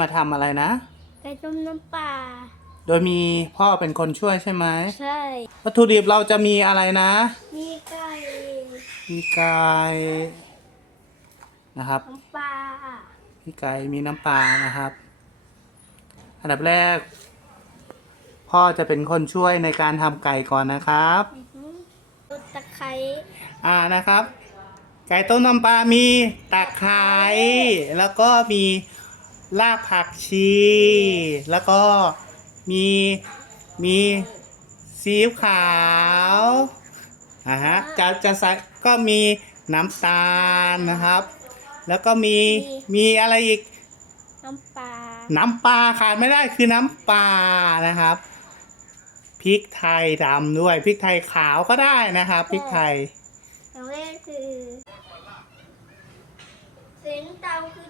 มาทำอะไรนะ ไก่ต้มน้ำปลา โดยมีพ่อเป็นคนช่วยใช่ไหม ใช่ วัตถุดิบเราจะมีอะไรนะ มีไก่ มีไก่นะครับ น้ำปลา มีไก่มีน้ำปลานะครับ อันดับแรก พ่อจะเป็นคนช่วยในการทำไก่ก่อนนะครับอื้อหือต้นตะไคร้อ่านะครับ ไก่ต้มน้ำปลามีตะไคร้แล้วก็มี รากผักชี แล้วก็มีมีซีอิ๊วขาวอ่าฮะจะจะใส่ก็มีน้ำตาลนะครับ แล้วก็มีมีอะไรอีก น้ำปลา น้ำปลาขาดไม่ได้คือน้ำปลานะครับพริกไทยดำด้วยพริกไทยขาวก็ได้นะครับพริกไทยอย่างแรกคือเสียงเตาคือ